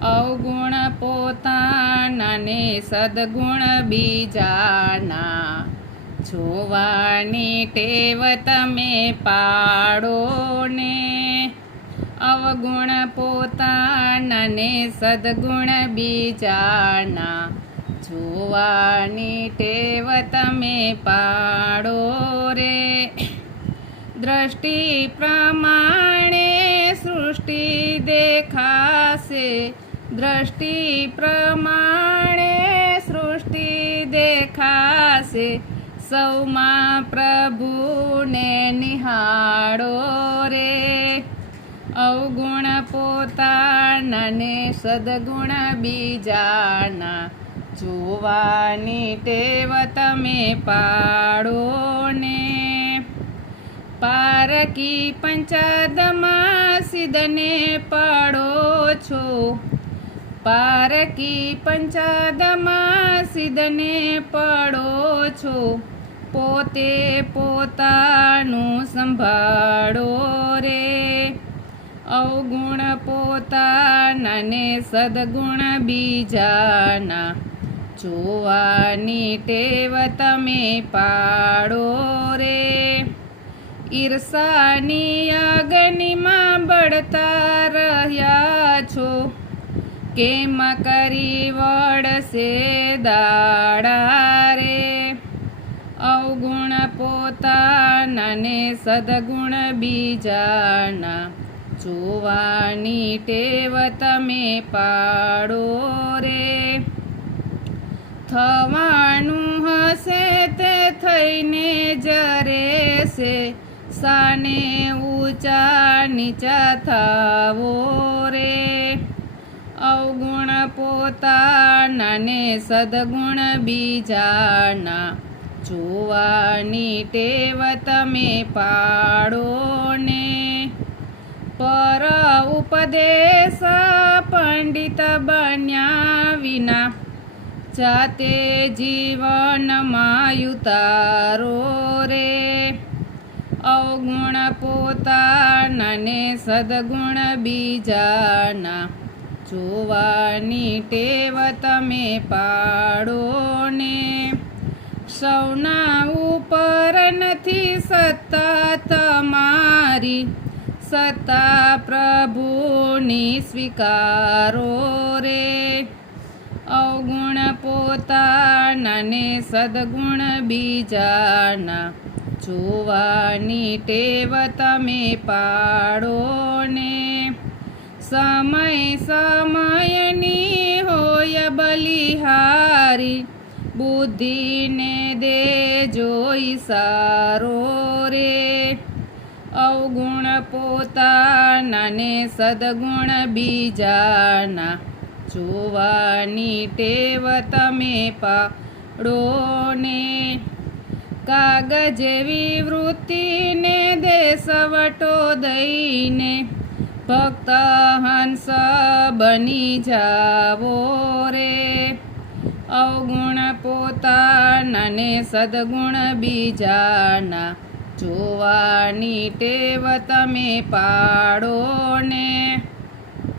અવગુણ પોતાના ને સદગુણ બીજાના, જોવાની ટેવ તમે પાડો ને. અવગુણ પોતાના ને સદગુણ બીજાના, જોવાની ટેવ તમે પાડો રે. દ્રષ્ટિ પ્રમાણે સૃષ્ટિ દેખાશે, દ્રષ્ટિ પ્રમાણે સૃષ્ટિ દેખાશે, સૌમાં પ્રભુને નિહાળો રે. અવગુણ પોતાના ને સદગુણ બીજાના, જોવાની ટેવ તમે પાડો ને. પારકી પંચાદમાં સિદ્ધને પડો છો, પારકી પંચાદમાં સિદ્ધને પડો છો, પોતે પોતાનું સંભાળો રે. અવગુણ પોતાના ને સદગુણ બીજાના, જોવાની ટેવ તમે પાડો રે. ઈર્ષાની અગ્નિમાં બળતા રહ્યા છો, કેમ કરી વળશે દાડા રે. અવગુણ પોતાના ને સદગુણ બીજાના, જોવાની ટેવ તમે પાડો રે. થવાનું હશે તે થઈને જ રહેશે, સાને ઊંચા નીચા થાવો રે. અવગુણ પોતાના ને સદગુણ બીજાના, જોવાની ટેવ તમે પાડો ને. પર ઉપદેશ પંડિત બન્યા વિના, જાતે જીવનમાં ઉતારો રે. અવગુણ પોતાના ને સદગુણ બીજાના, જોવાની ટેવ તમે પાડો ને. સૌના ઉપર નથી સત્તા તમારી, સત્તા પ્રભુની સ્વીકારો રે. અવગુણ પોતાના ને સદગુણ બીજાના, જોવાની ટેવ તમે પાડો ને. સમય સમયની હોય બલિહારી, બુદ્ધિને દેજો ઈશારો રે. અવગુણ પોતાના ને સદગુણ બીજાના, જોવાની ટેવ તમે પાડો ને. કાગજ જેવી વૃત્તિને દેશવટો દઈને, ભક્ત હંસ બની જાવો રે. અવગુણ પોતાના ને સદગુણ બીજાના, જોવાની ટેવ તમે પાડો ને.